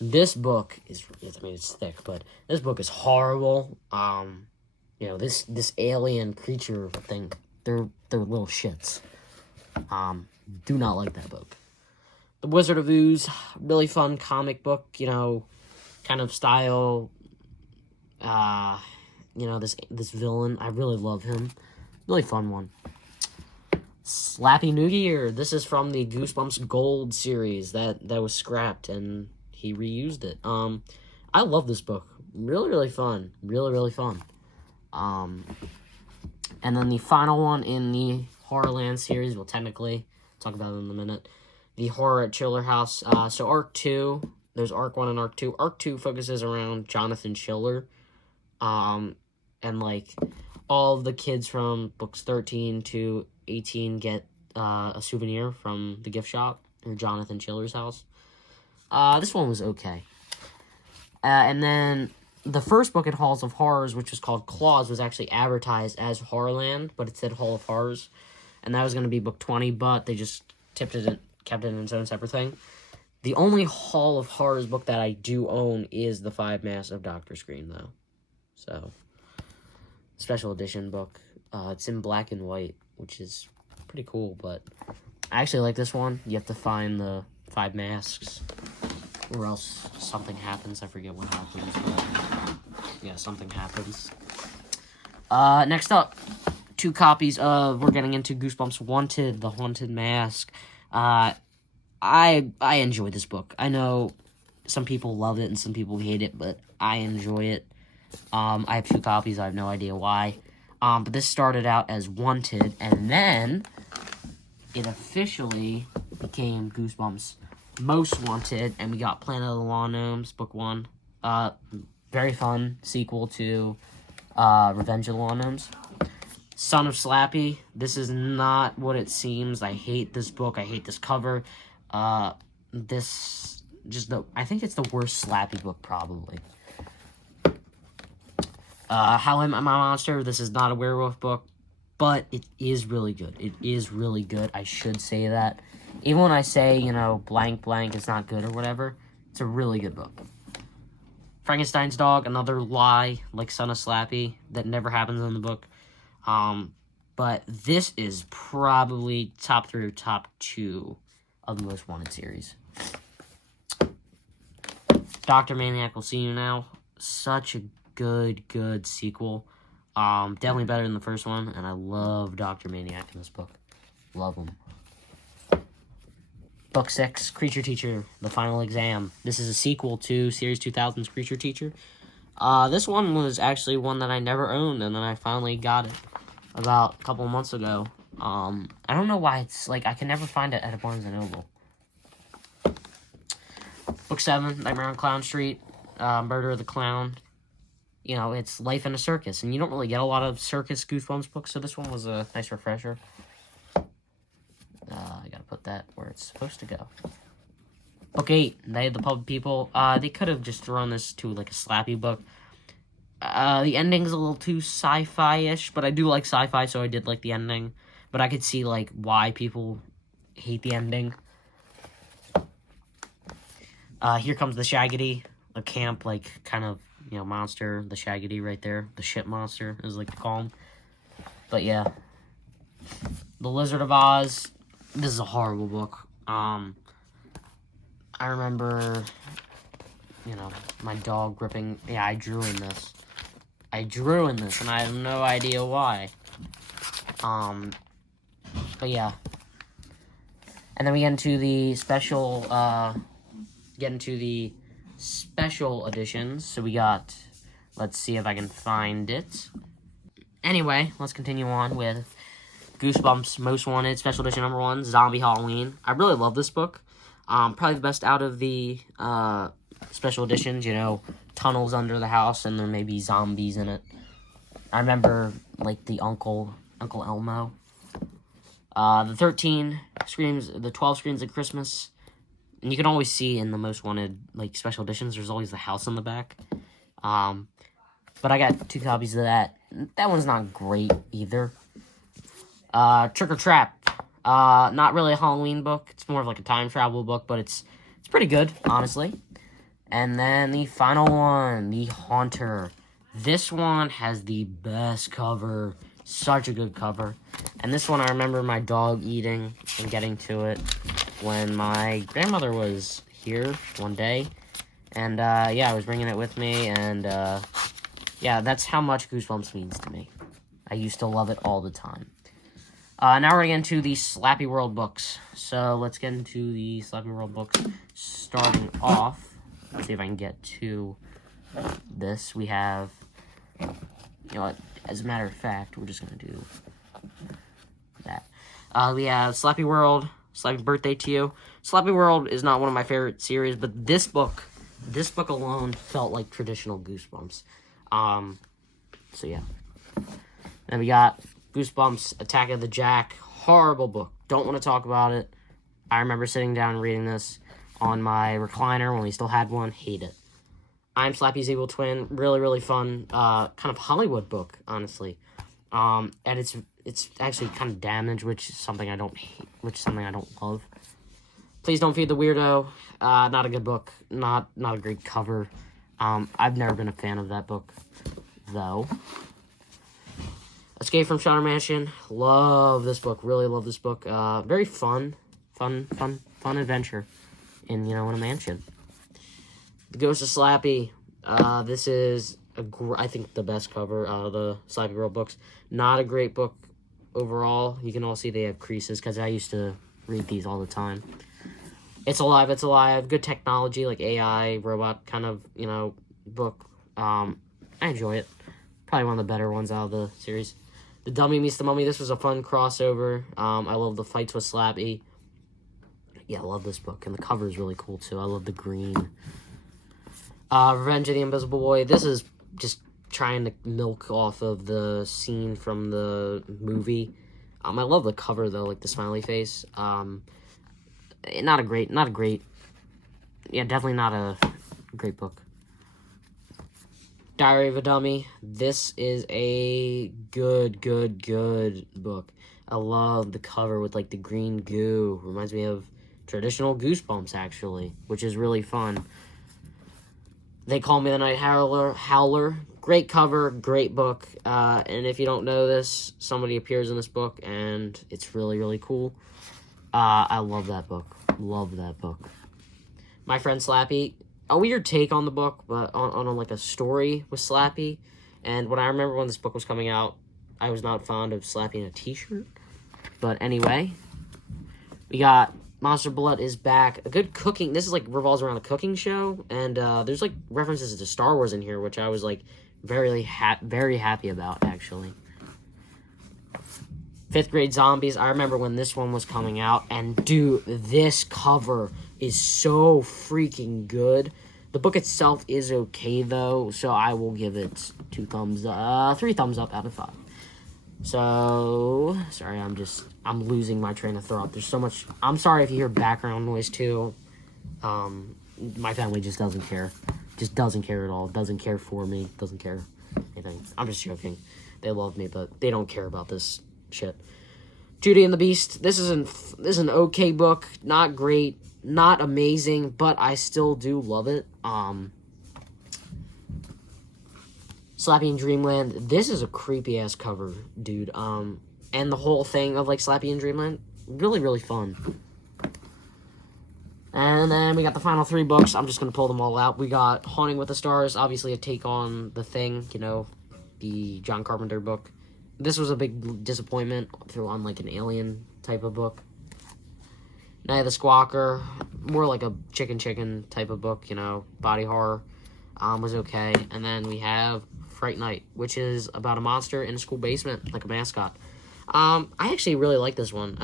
This book is, I mean, it's thick, but this book is horrible. You know, this alien creature thing, they're little shits. Do not like that book. The Wizard of Ooze, really fun comic book, you know, kind of style. You know, this villain, I really love him. Really fun one. Slappy New Year. This is from the Goosebumps Gold series that was scrapped, and he reused it. I love this book. Really fun. Really fun. And then the final one in the Horrorland series, well, technically, talk about it in a minute. The Horror at Chiller House. So Arc 2, there's Arc 1 and Arc 2. Arc 2 focuses around Jonathan Chiller. And, like, all of the kids from books 13 to 18 get a souvenir from the gift shop, or Jonathan Chiller's house. This one was okay. And then the first book in Halls of Horrors, which was called Claws, was actually advertised as Horrorland, but it said Hall of Horrors. And that was going to be book 20, but they just kept it in its own separate thing. The only Hall of Horrors book that I do own is The Five Masks of Dr. Scream, though. So, special edition book. It's in black and white, which is pretty cool, but I actually like this one. You have to find the 5 masks, or else something happens. I forget what happens, but yeah, something happens. Next up, 2 copies of, we're getting into Goosebumps Wanted, The Haunted Mask. I enjoy this book. I know some people love it and some people hate it, but I enjoy it. I have 2 copies. I have no idea why. But this started out as Wanted, and then it officially became Goosebumps Most Wanted, and we got Planet of the Law Gnomes, book 1. Very fun sequel to Revenge of the Law Gnomes. Son of Slappy. This is not what it seems. I hate this book. I hate this cover. I think it's the worst Slappy book, probably. How I Met My Monster. This is not a werewolf book, but it is really good. It is really good. I should say that. Even when I say, blank is not good or whatever, it's a really good book. Frankenstein's Dog, another lie, like Son of Slappy, that never happens in the book. But this is probably top 3 or top 2 of the Most Wanted series. Dr. Maniac Will See You Now. Such a good sequel. Definitely better than the first one, and I love Dr. Maniac in this book. Love him. Book 6, Creature Teacher, The Final Exam. This is a sequel to Series 2000's Creature Teacher. This one was actually one that I never owned, and then I finally got it about a couple of months ago. I don't know why it's, I can never find it at a Barnes & Noble. Book 7, Nightmare on Clown Street, Murder of the Clown. It's life in a circus, and you don't really get a lot of circus Goosebumps books, so this one was a nice refresher. I gotta put that where it's supposed to go. Book 8, They the Pub People. They could have just thrown this to, a Slappy book. The ending's a little too sci-fi-ish, but I do like sci-fi, so I did like the ending. But I could see, why people hate the ending. Here Comes the Shaggity, a camp, kind of, monster, the Shaggity right there. The shit monster, is they call him. But, yeah. The Lizard of Oz. This is a horrible book. I remember, my dog gripping. Yeah, I drew in this, and I have no idea why. But yeah. And then we get into the special editions. So we got, let's see if I can find it. Anyway, let's continue on with Goosebumps Most Wanted, Special Edition number 1, Zombie Halloween. I really love this book. Probably the best out of the special editions, tunnels under the house, and there may be zombies in it. I remember, the Uncle Elmo. The 12 Screams of Christmas. And you can always see in the Most Wanted, special editions, there's always the house on the back. But I got 2 copies of that. That one's not great either. Trick or Trap. Not really a Halloween book. It's more of a time travel book, but it's pretty good, honestly. And then the final one, The Haunter. This one has the best cover. Such a good cover. And this one I remember my dog eating and getting to it when my grandmother was here one day. And, yeah, I was bringing it with me, and, yeah, that's how much Goosebumps means to me. I used to love it all the time. Now we're going to get into the Slappy World books. So let's get into the Slappy World books. Starting off, let's see if I can get to this. We have, as a matter of fact, we're just going to do that. We have Slappy World, Slappy Birthday to You. Slappy World is not one of my favorite series, but this book alone felt like traditional Goosebumps. So yeah. Then we got Goosebumps, Attack of the Jack. Horrible book. Don't want to talk about it. I remember sitting down and reading this on my recliner when we still had one. Hate it. I'm Slappy's Evil Twin. Really, really fun. Kind of Hollywood book, honestly. And it's actually kind of damaged, which is something I don't hate, which is something I don't love. Please Don't Feed the Weirdo. Not a good book. Not a great cover. I've never been a fan of that book, though. Escape from Shadow Mansion. Love this book. Really love this book. Very fun adventure in, in a mansion. The Ghost of Slappy. This is, I think, the best cover out of the Slappy World books. Not a great book overall. You can all see they have creases because I used to read these all the time. It's Alive, It's Alive. Good technology, like AI, robot kind of, book. I enjoy it. Probably one of the better ones out of the series. The Dummy Meets the Mummy. This was a fun crossover. I love the fights with Slappy. Yeah, I love this book. And the cover is really cool, too. I love the green. Revenge of the Invisible Boy. This is just trying to milk off of the scene from the movie. I love the cover, though, like the smiley face. Not a great... Yeah, definitely not a great book. Diary of a Dummy. This is a good book. I love the cover with, like, the green goo. Reminds me of traditional Goosebumps, actually, which is really fun. They Call Me the Night Howler. Great cover, great book. And if you don't know this, somebody appears in this book, and it's really cool. I love that book. Love that book. My Friend Slappy. A weird take on the book, but on like a story with Slappy. And when I remember when this book was coming out, I was not fond of Slappy in a t-shirt. But anyway, we got Monster Blood is back. A good cooking. This is like revolves around a cooking show, and there's like references to Star Wars in here, which I was like very happy about, actually. 5th Grade Zombies. I remember when this one was coming out, and dude, this cover is so freaking good. The book itself is okay, though, so I will give it 3 thumbs up out of 5. So, sorry, I'm losing my train of thought. There's so much. I'm sorry if you hear background noise, too. My family just doesn't care. Just doesn't care at all. Doesn't care for me. Doesn't care anything. I'm just joking. They love me, but they don't care about this shit. Judy and the Beast. This is an okay book. Not great. Not amazing, but I still do love it. Slappy in Dreamland. This is a creepy ass cover, dude. And the whole thing of like Slappy in Dreamland, really fun. And then we got the final 3 books. I'm just gonna pull them all out. We got Haunting with the Stars, obviously a take on The Thing, you know, the John Carpenter book. This was a big disappointment on like an alien type of book. Night of the Squawker, more like a chicken type of book, you know, body horror, was okay. And then we have Fright Night, which is about a monster in a school basement, like a mascot. I actually really like this one.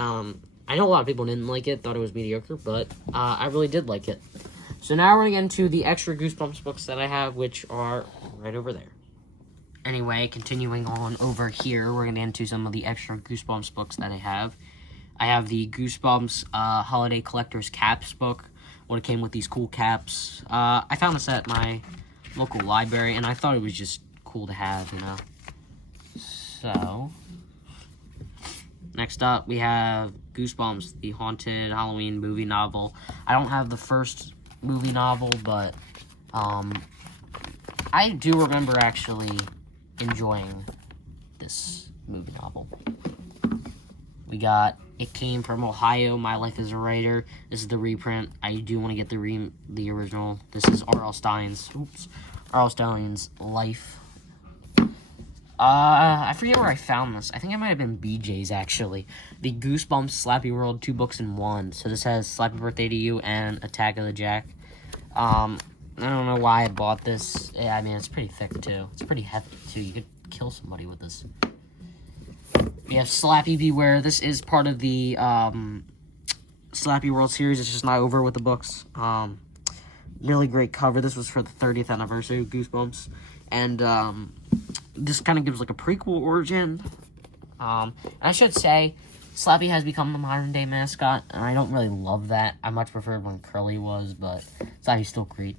I know a lot of people didn't like it, thought it was mediocre, but I really did like it. So now we're going to get into the extra Goosebumps books that I have, which are right over there. Anyway, continuing on over here, we're going to get into some of the extra Goosebumps books that I have. I have the Goosebumps Holiday Collector's Caps book, when it came with these cool caps. I found this at my local library, and I thought it was just cool to have, you know. So, next up, we have Goosebumps, the Haunted Halloween movie novel. I don't have the first movie novel, but I do remember actually enjoying this movie novel. We got It Came From Ohio, My Life as a Writer. This is the reprint. I do want to get the original. This is R.L. Stein's Life. I forget where I found this. I think it might have been BJ's, actually. The Goosebumps Slappy World 2 books in 1. So this has Slappy Birthday to You and Attack of the Jack. I don't know why I bought this. Yeah, I mean, it's pretty thick, too. It's pretty hefty, too. You could kill somebody with this. We have Slappy Beware. This is part of the Slappy World series. It's just not over with the books. Really great cover. This was for the 30th anniversary of Goosebumps. And this kind of gives like a prequel origin. I should say, Slappy has become the modern day mascot. And I don't really love that. I much preferred when Curly was, but Slappy's still great.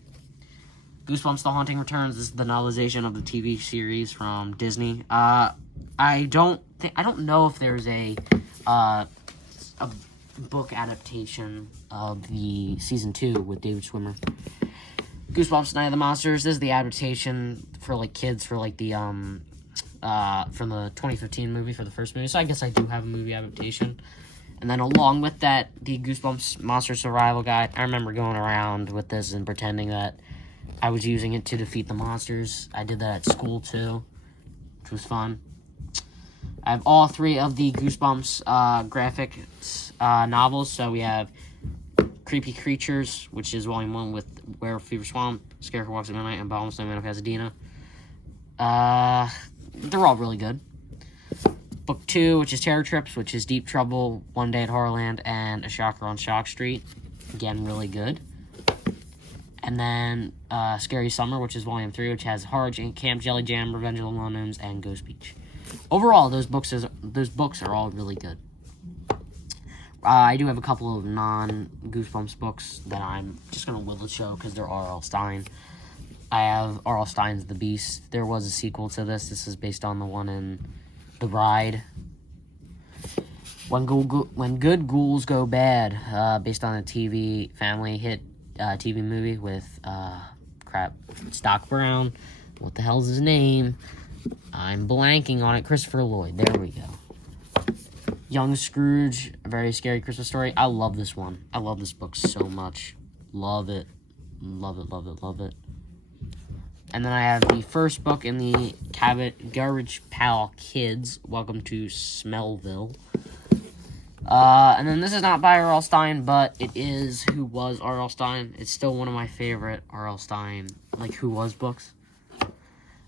Goosebumps The Haunting Returns. This is the novelization of the TV series from Disney. I don't know if there's a book adaptation of the season 2 with David Schwimmer. Goosebumps Night of the Monsters. This is the adaptation for like kids for like the from the 2015 movie for the first movie. So I guess I do have a movie adaptation. And then along with that, the Goosebumps Monster Survival Guide. I remember going around with this and pretending that I was using it to defeat the monsters. I did that at school too, which was fun. I have all 3 of the Goosebumps graphic novels. So we have Creepy Creatures, which is volume 1 with Werewolf Fever Swamp, Scarecrow Walks at Midnight, and Bottomless Snowman of Pasadena. They're all really good. Book 2, which is Terror Trips, which is Deep Trouble, One Day at Horrorland, and A Shocker on Shock Street. Again, really good. And then Scary Summer, which is Volume 3, which has Horror Camp, Jelly Jam, Revenge of the Lone Gnomes, and Ghost Beach. Overall, those books are all really good. I do have a couple of non-Goosebumps books that I'm just going to will show because they're R.L. Stine. I have R.L. Stine's The Beast. There was a sequel to this. This is based on the one in The Ride. When Good Ghouls Go Bad, based on a TV family hit TV movie with, Doc Brown. What the hell's his name? I'm blanking on it. Christopher Lloyd. There we go. Young Scrooge, A Very Scary Christmas Story. I love this one. I love this book so much. Love it. Love it, love it, love it. And then I have the first book in the Garbage Pail Kids, Welcome to Smellville. And then this is not by R.L. Stine, but it is Who Was R.L. Stine. It's still one of my favorite R.L. Stine, Who Was books.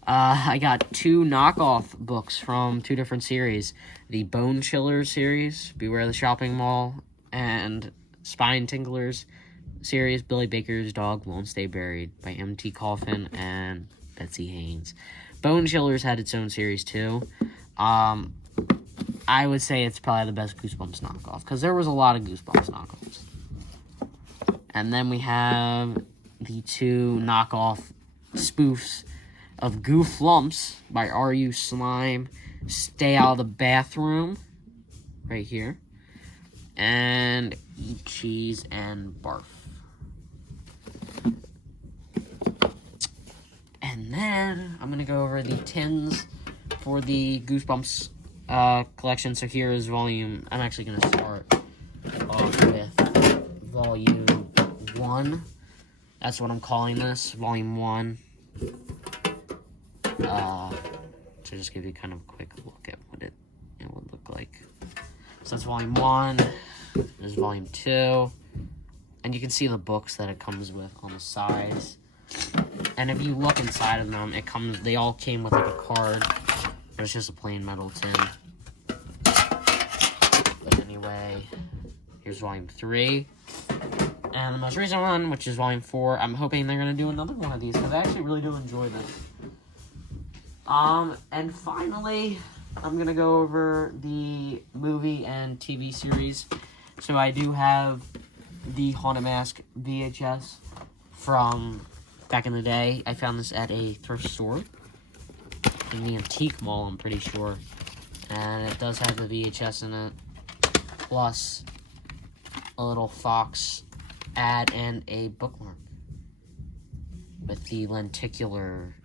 I got 2 knockoff books from 2 different series. The Bone Chillers series, Beware the Shopping Mall, and Spine Tinklers series, Billy Baker's Dog Won't Stay Buried by M.T. Coffin and Betsy Haynes. Bone Chillers had its own series too. I would say it's probably the best Goosebumps knockoff, because there was a lot of Goosebumps knockoffs. And then we have the 2 knockoff spoofs of Goof Lumps by R.U. Slime, Stay Out of the Bathroom, right here, and Eat Cheese and Barf. And then I'm going to go over the tins for the Goosebumps collection. So here is volume, I'm actually going to start off with volume 1. That's what I'm calling this, volume 1. To just give you kind of a quick look at what it would look like. So that's volume 1. There's volume 2. And you can see the books that it comes with on the sides. And if you look inside of them, they all came with like a card. But it's just a plain metal tin. But anyway, here's volume 3. And the most recent one, which is volume 4, I'm hoping they're going to do another one of these, because I actually really do enjoy this. And finally, I'm going to go over the movie and TV series. So I do have the Haunted Mask VHS from back in the day. I found this at a thrift store in the Antique Mall, I'm pretty sure. And it does have the VHS in it, plus a little Fox ad and a bookmark with the lenticular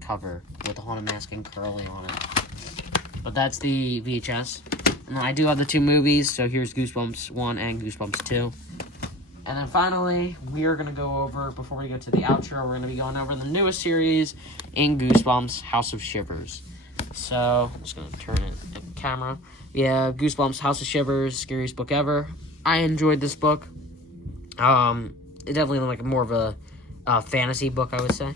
cover with the Haunted Mask and Curly on it. But that's the VHS. And then I do have the 2 movies, so here's Goosebumps 1 and Goosebumps 2. And then finally, we are going to go over, before we go to the outro, we're going to be going over the newest series in Goosebumps, House of Shivers. So, I'm just going to turn it at the camera. Yeah, Goosebumps, House of Shivers, scariest book ever. I enjoyed this book. It definitely like more of a fantasy book, I would say.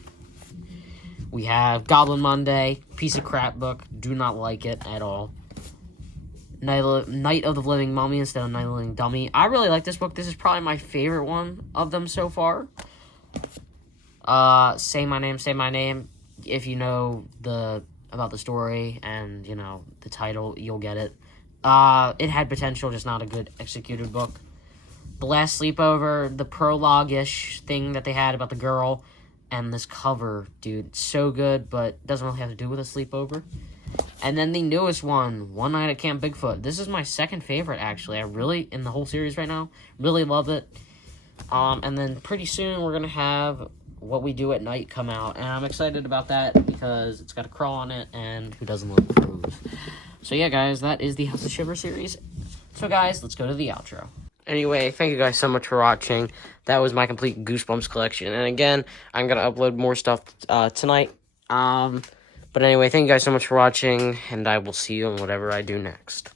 We have Goblin Monday, piece of crap book, do not like it at all. Night of the Living Mummy instead of Night of the Living Dummy. I really like this book. This is probably my favorite one of them so far. Say My Name, Say My Name. If you know about the story and, the title, you'll get it. It had potential, just not a good executed book. The Last Sleepover, the prologue-ish thing that they had about the girl, and this cover, dude, so good, but doesn't really have to do with a sleepover. And then the newest one, One Night at Camp Bigfoot. This is my second favorite, actually. I really, in the whole series right now, really love it. And then pretty soon we're going to have What We Do at Night come out. And I'm excited about that because it's got a crawl on it, and who doesn't love crows? So yeah, guys, that is the House of Shiver series. So guys, let's go to the outro. Anyway, thank you guys so much for watching. That was my complete Goosebumps collection. And again, I'm going to upload more stuff tonight. But anyway, thank you guys so much for watching, and I will see you on whatever I do next.